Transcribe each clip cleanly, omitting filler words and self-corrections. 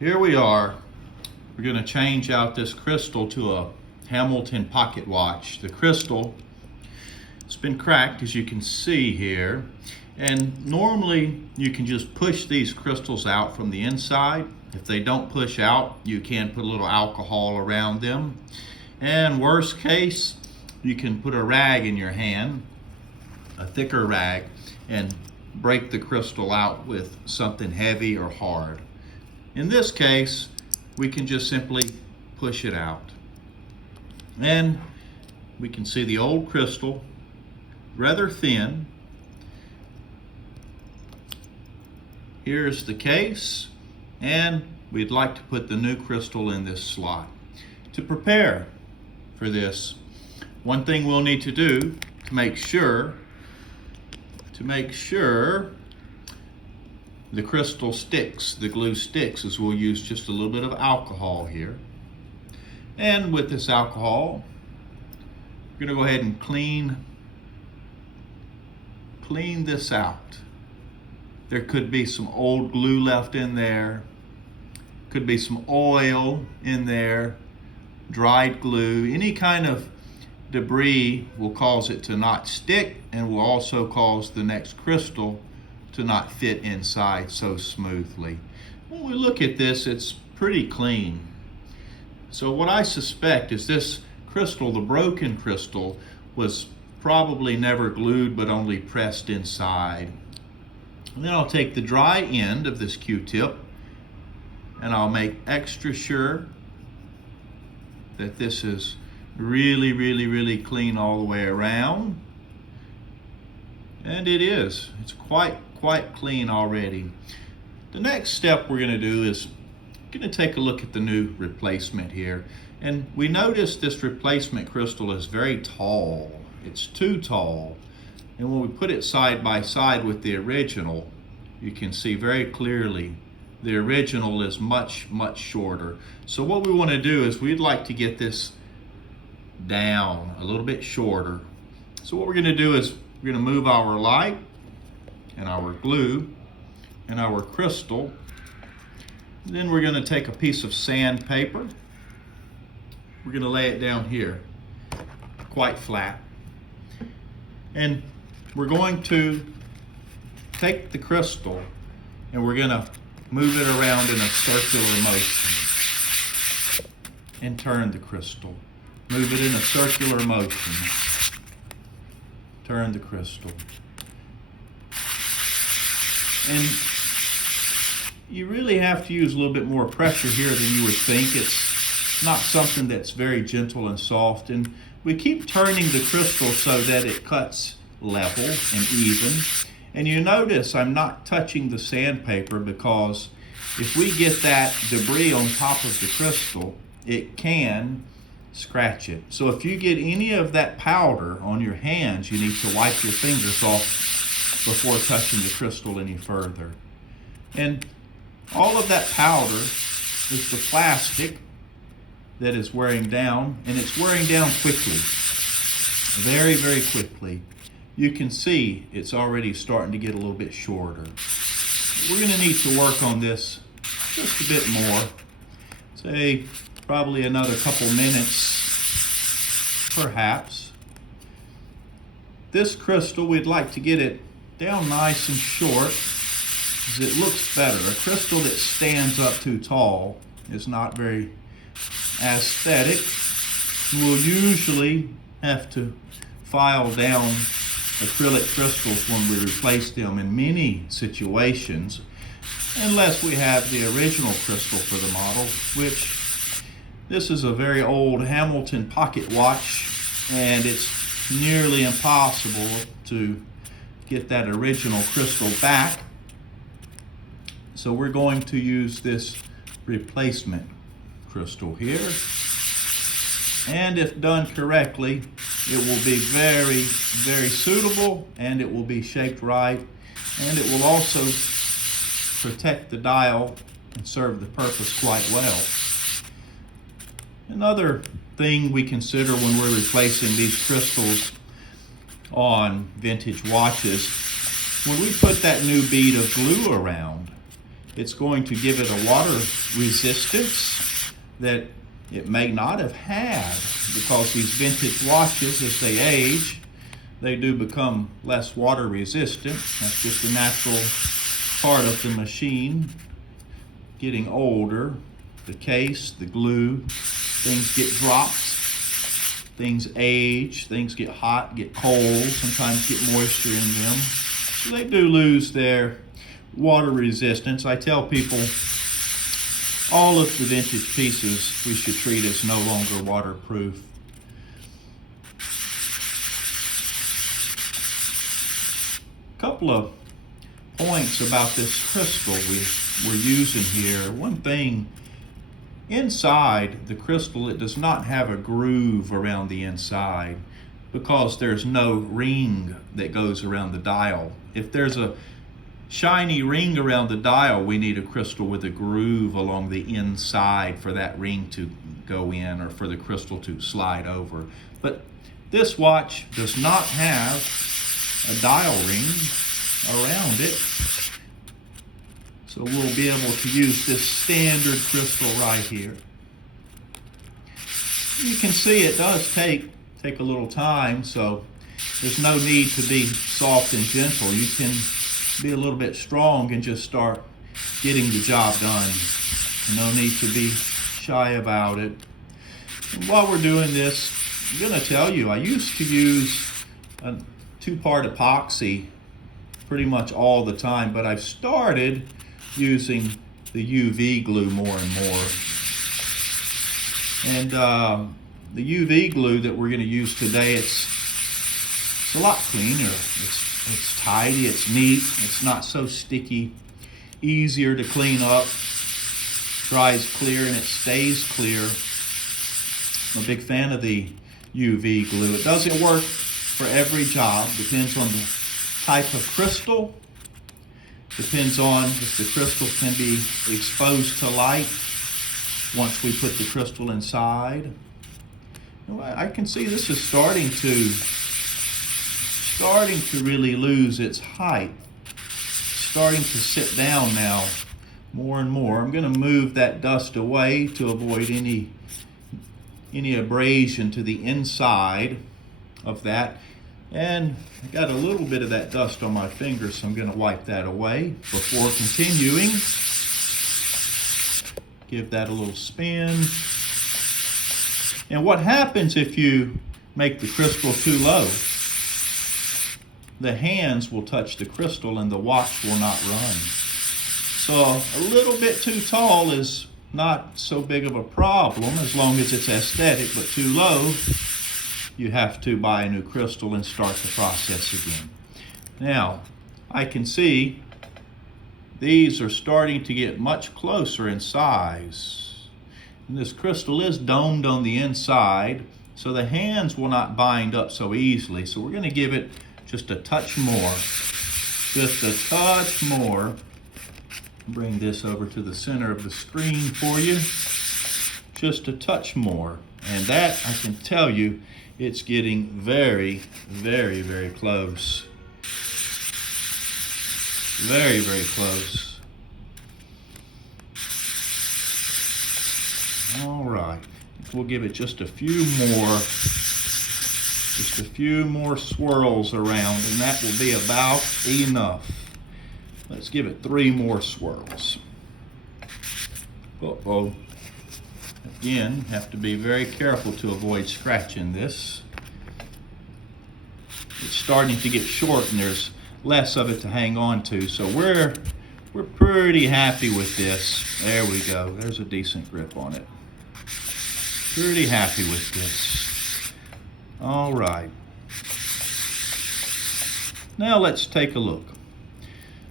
Here we are. We're going to change out this crystal to a Hamilton pocket watch. The crystal, it's been cracked, as you can see here. And normally you can just push these crystals out from the inside. If they don't push out, you can put a little alcohol around them. And worst case, you can put a rag in your hand, a thicker rag, and break the crystal out with something heavy or hard. In this case, we can just simply push it out. And we can see the old crystal, rather thin. Here's the case, and we'd like to put the new crystal in this slot. To prepare for this, one thing we'll need to do to make sure the crystal sticks, the glue sticks, is we'll use just a little bit of alcohol here. And with this alcohol, we're going to go ahead and clean this out. There could be some old glue left in there. Could be some oil in there, dried glue. Any kind of debris will cause it to not stick and will also cause the next crystal to not fit inside so smoothly. When we look at this, it's pretty clean. So what I suspect is this crystal, the broken crystal, was probably never glued but only pressed inside. And then I'll take the dry end of this Q-tip and I'll make extra sure that this is really clean all the way around. And it is. It's quite clean already. The next step we're going to do is going to take a look at the new replacement here. And we notice this replacement crystal is very tall. It's too tall. And when we put it side by side with the original, you can see very clearly the original is much shorter. So what we want to do is we'd like to get this down a little bit shorter. So what we're going to do is we're going to move our light and our glue and our crystal. And then we're going to take a piece of sandpaper. We're going to lay it down here, quite flat. And we're going to take the crystal and we're going to move it around in a circular motion and turn the crystal. Move it in a circular motion. Turn the crystal. And you really have to use a little bit more pressure here than you would think. It's not something that's very gentle and soft. And we keep turning the crystal so that it cuts level and even. And you notice I'm not touching the sandpaper because if we get that debris on top of the crystal, it can scratch it. So if you get any of that powder on your hands, you need to wipe your fingers off before touching the crystal any further. And all of that powder is the plastic that is wearing down, and it's wearing down quickly, very quickly. You can see it's already starting to get a little bit shorter. We're going to need to work on this just a bit more. Say probably another couple minutes, perhaps. This crystal, we'd like to get it down nice and short because it looks better. A crystal that stands up too tall is not very aesthetic. We'll usually have to file down acrylic crystals when we replace them in many situations, unless we have the original crystal for the model, which this is a very old Hamilton pocket watch, and it's nearly impossible to get that original crystal back. So we're going to use this replacement crystal here. And if done correctly, it will be very suitable, and it will be shaped right, and it will also protect the dial and serve the purpose quite well. Another thing we consider when we're replacing these crystals on vintage watches, when we put that new bead of glue around, It's going to give it a water resistance that it may not have had, because these vintage watches, as they age, they do become less water resistant. That's just a natural part of the machine getting older. The case, the glue, things get dropped, things age, things get hot, get cold, sometimes get moisture in them. So they do lose their water resistance. I tell people all of the vintage pieces we should treat as no longer waterproof. A couple of points about this crystal we're using here. One thing, inside the crystal, it does not have a groove around the inside because there's no ring that goes around the dial. If there's a shiny ring around the dial, we need a crystal with a groove along the inside for that ring to go in or for the crystal to slide over. But this watch does not have a dial ring around it. So we'll be able to use this standard crystal right here. You can see it does take a little time, so there's no need to be soft and gentle. You can be a little bit strong and just start getting the job done. No need to be shy about it. And while we're doing this, I'm going to tell you, I used to use a 2-part epoxy pretty much all the time, but I've started using the UV glue more and more. And the UV glue that we're going to use today, it's a lot cleaner. It's tidy, it's neat, it's not so sticky, easier to clean up, dries clear and it stays clear. I'm a big fan of the UV glue. It doesn't work for every job, depends on the type of crystal, depends on if the crystal can be exposed to light once we put the crystal inside. I can see this is starting to really lose its height. Starting to sit down now more and more. I'm going to move that dust away to avoid any abrasion to the inside of that. And I got a little bit of that dust on my fingers, so I'm going to wipe that away before continuing. Give that a little spin. And what happens if you make the crystal too low? The hands will touch the crystal and the watch will not run. So a little bit too tall is not so big of a problem as long as it's aesthetic, but too low, you have to buy a new crystal and start the process again. Now, I can see these are starting to get much closer in size. And this crystal is domed on the inside, so the hands will not bind up so easily. So we're going to give it just a touch more. Just a touch more. Bring this over to the center of the screen for you. Just a touch more. And that, I can tell you, it's getting very, very, very close. Very, very close. All right. We'll give it just a few more swirls around, and that will be about enough. Let's give it 3 more swirls. Uh-oh. Again, have to be very careful to avoid scratching this. It's starting to get short and there's less of it to hang on to, so we're pretty happy with this. There we go. There's a decent grip on it. Pretty happy with this. All right. Now let's take a look.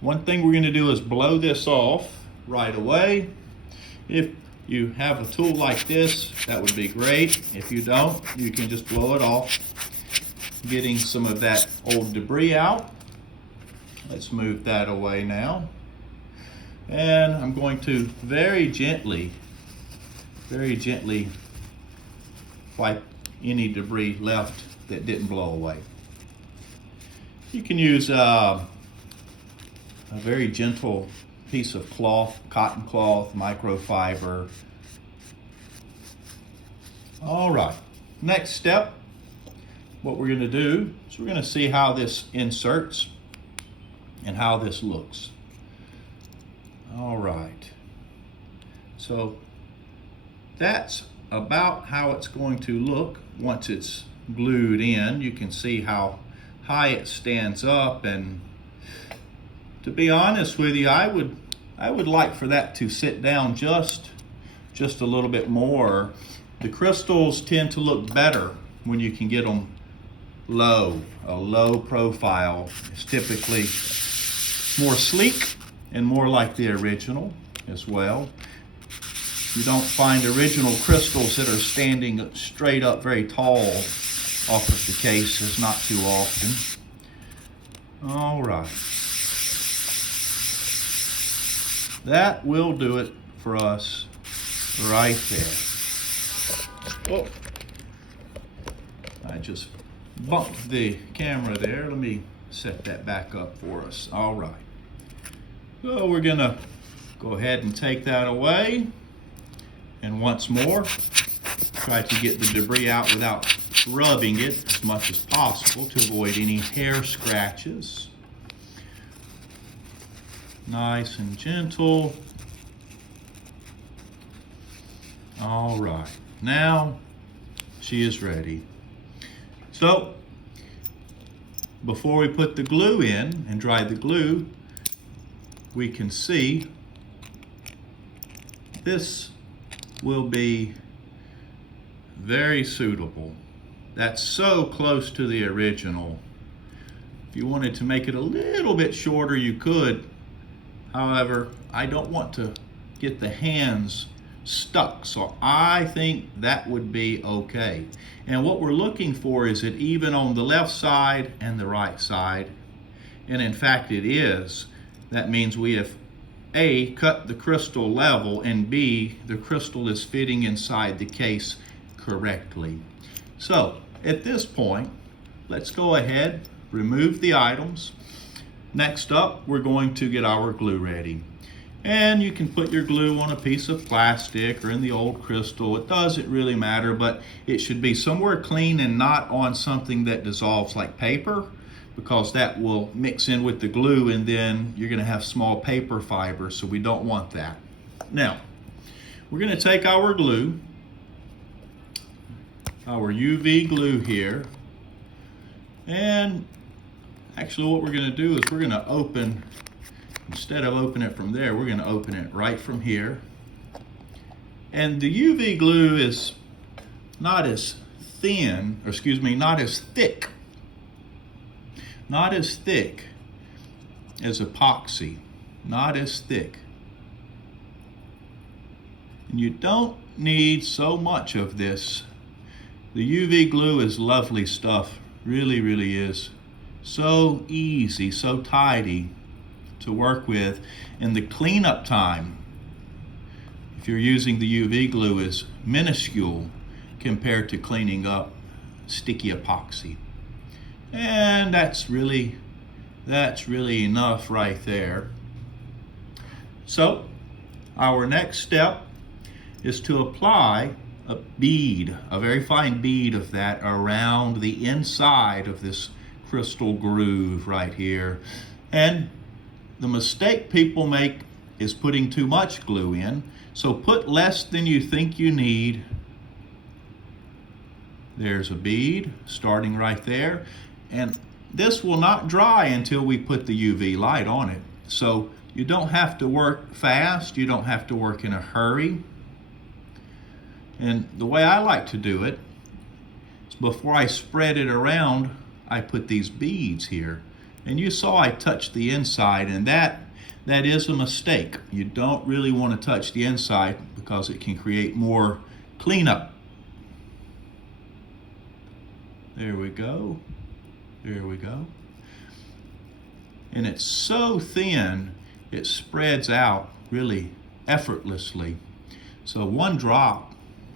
One thing we're going to do is blow this off right away. If you have a tool like this, that would be great. If you don't, you can just blow it off, getting some of that old debris out. Let's move that away now. And I'm going to very gently wipe any debris left that didn't blow away. You can use a very gentle piece of cloth, cotton cloth, microfiber. All right, next step, what we're going to do is we're going to see how this inserts and how this looks. All right, so that's about how it's going to look once it's glued in. You can see how high it stands up, and to be honest with you, I would like for that to sit down just a little bit more. The crystals tend to look better when you can get them low. A low profile is typically more sleek and more like the original as well. You don't find original crystals that are standing straight up very tall off of the cases, not too often. All right. That will do it for us right there. Oh, I just bumped the camera there. Let me set that back up for us. All right. So we're gonna go ahead and take that away. And once more, try to get the debris out without rubbing it as much as possible to avoid any hair scratches. Nice and gentle. All right, now she is ready. So, before we put the glue in and dry the glue, we can see this will be very suitable. That's so close to the original. If you wanted to make it a little bit shorter, you could. However, I don't want to get the hands stuck, so I think that would be okay. And what we're looking for is it even on the left side and the right side. And in fact, it is. That means we have A, cut the crystal level, and B, the crystal is fitting inside the case correctly. So at this point, let's go ahead, remove the items. Next up, we're going to get our glue ready. And you can put your glue on a piece of plastic or in the old crystal. It doesn't really matter, but it should be somewhere clean and not on something that dissolves like paper, because that will mix in with the glue and then you're going to have small paper fibers, so we don't want that. Now, we're going to take our glue, our UV glue here, and actually what we're going to do is we're going to open, instead of opening it from there, we're going to open it right from here. And the UV glue is not as thin, or excuse me, not as thick as epoxy, not as thick. And you don't need so much of this. The UV glue is lovely stuff, really, really is. So easy, so tidy to work with, and the cleanup time, if you're using the UV glue, is minuscule compared to cleaning up sticky epoxy. And that's really enough right there. So our next step is to apply a bead, a very fine bead of that around the inside of this crystal groove right here. And the mistake people make is putting too much glue in. So put less than you think you need. There's a bead starting right there. And this will not dry until we put the UV light on it. So you don't have to work fast. You don't have to work in a hurry. And the way I like to do it is before I spread it around, I put these beads here. And you saw I touched the inside, and that is a mistake. You don't really want to touch the inside because it can create more cleanup. There we go. There we go. And it's so thin, it spreads out really effortlessly. So one drop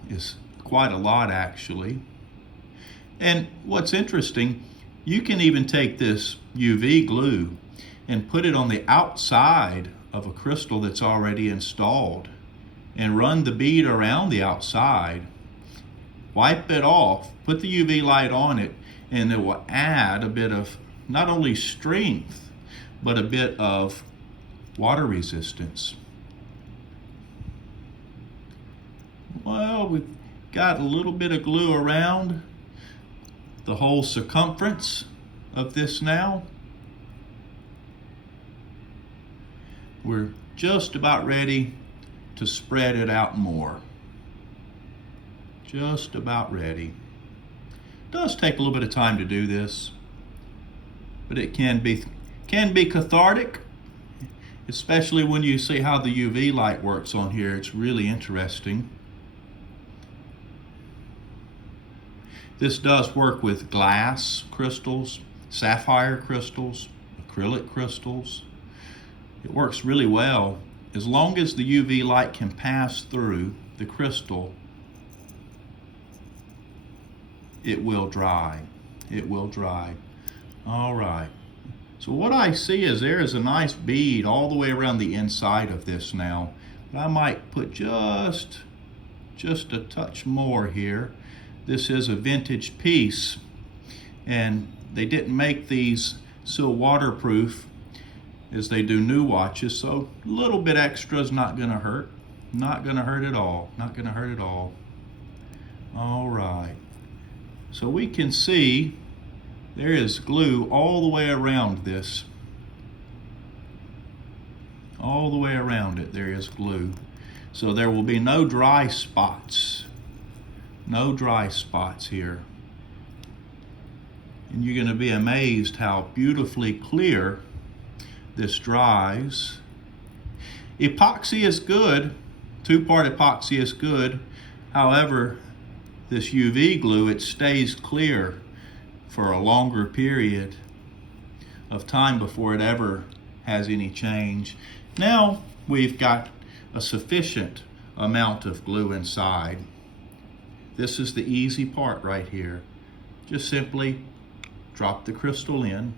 is quite a lot, actually. And what's interesting, you can even take this UV glue and put it on the outside of a crystal that's already installed and run the bead around the outside. Wipe it off, put the UV light on it, and it will add a bit of not only strength, but a bit of water resistance. Well, we've got a little bit of glue around the whole circumference of this now. We're just about ready to spread it out more. Just about ready. It does take a little bit of time to do this, but it can be cathartic, especially when you see how the UV light works on here. It's really interesting. This does work with glass crystals, sapphire crystals, acrylic crystals. It works really well. As long as the UV light can pass through the crystal, it will dry. It will dry. All right. So what I see is there is a nice bead all the way around the inside of this now. But I might put just a touch more here. This is a vintage piece, and they didn't make these so waterproof as they do new watches, so a little bit extra is not going to hurt. Not going to hurt at all. Not going to hurt at all. All right. So we can see there is glue all the way around this. All the way around it there is glue. So there will be no dry spots. No dry spots here. And you're going to be amazed how beautifully clear this dries. Epoxy is good. Two-part epoxy is good. However, this UV glue, it stays clear for a longer period of time before it ever has any change. Now we've got a sufficient amount of glue inside. This is the easy part right here. Just simply drop the crystal in.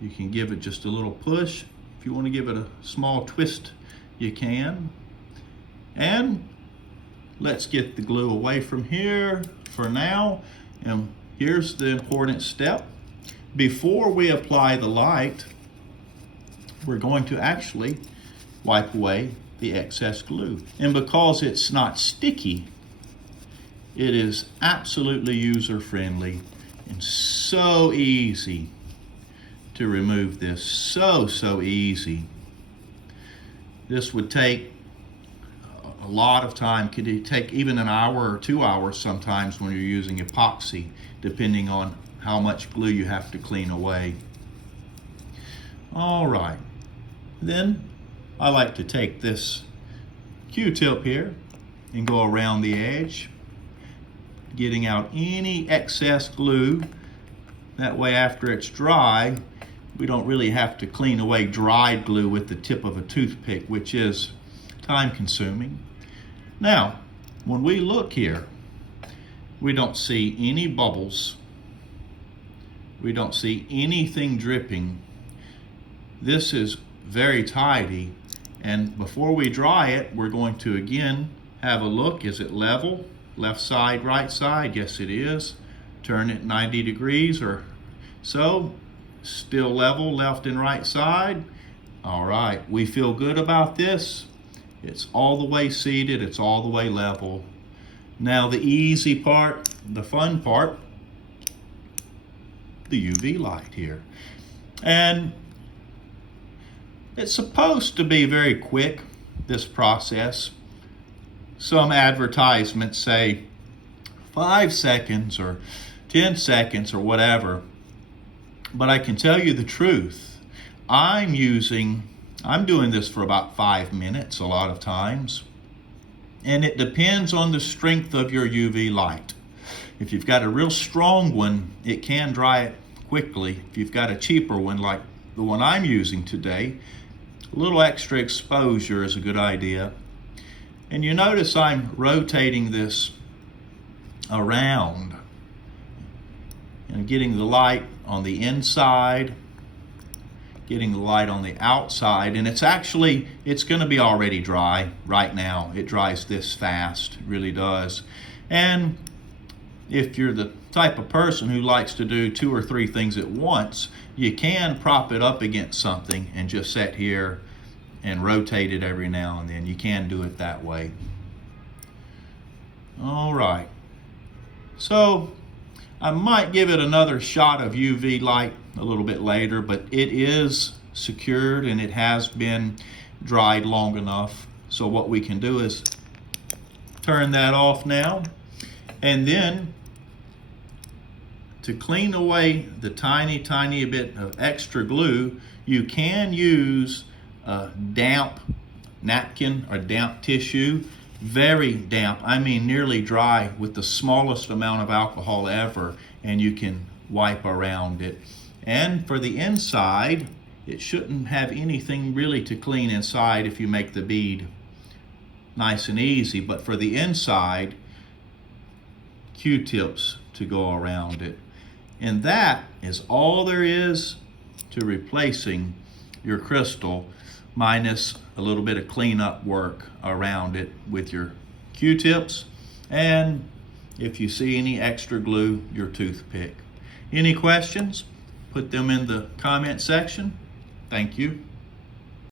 You can give it just a little push. If you want to give it a small twist, you can. And let's get the glue away from here for now. And here's the important step. Before we apply the light, we're going to actually wipe away the excess glue. And because it's not sticky, it is absolutely user-friendly and so easy to remove this. So easy. This would take a lot of time. Could take even an hour or 2 hours sometimes when you're using epoxy, depending on how much glue you have to clean away. All right. Then I like to take this Q-tip here and go around the edge, getting out any excess glue. That way after it's dry, we don't really have to clean away dried glue with the tip of a toothpick, which is time consuming. Now, when we look here, we don't see any bubbles. We don't see anything dripping. This is very tidy. And before we dry it, we're going to again have a look. Is it level? Left side, right side? Yes, it is. Turn it 90 degrees or so. Still level, left and right side. All right, we feel good about this. It's all the way seated, it's all the way level. Now the easy part, the fun part, the UV light here. And it's supposed to be very quick, this process. Some advertisements say 5 seconds or 10 seconds or whatever. But I can tell you the truth. I'm doing this for about 5 minutes a lot of times. And it depends on the strength of your UV light. If you've got a real strong one, it can dry it quickly. If you've got a cheaper one like the one I'm using today, a little extra exposure is a good idea. And you notice I'm rotating this around and getting the light on the inside, getting the light on the outside, and it's going to be already dry right now. It dries this fast, it really does. And if you're the type of person who likes to do 2 or 3 things at once, you can prop it up against something and just sit here and rotate it every now and then. You can do it that way. All right, so I might give it another shot of UV light a little bit later, but it is secured and it has been dried long enough. So what we can do is turn that off now, and then to clean away the tiny bit of extra glue, you can use a damp napkin or damp tissue. Very damp, I mean nearly dry, with the smallest amount of alcohol ever, and you can wipe around it. And for the inside, it shouldn't have anything really to clean inside if you make the bead nice and easy, but for the inside, Q-tips to go around it. And that is all there is to replacing your crystal, minus a little bit of cleanup work around it with your Q-tips, and if you see any extra glue, your toothpick. Any questions? Put them in the comment section. Thank you.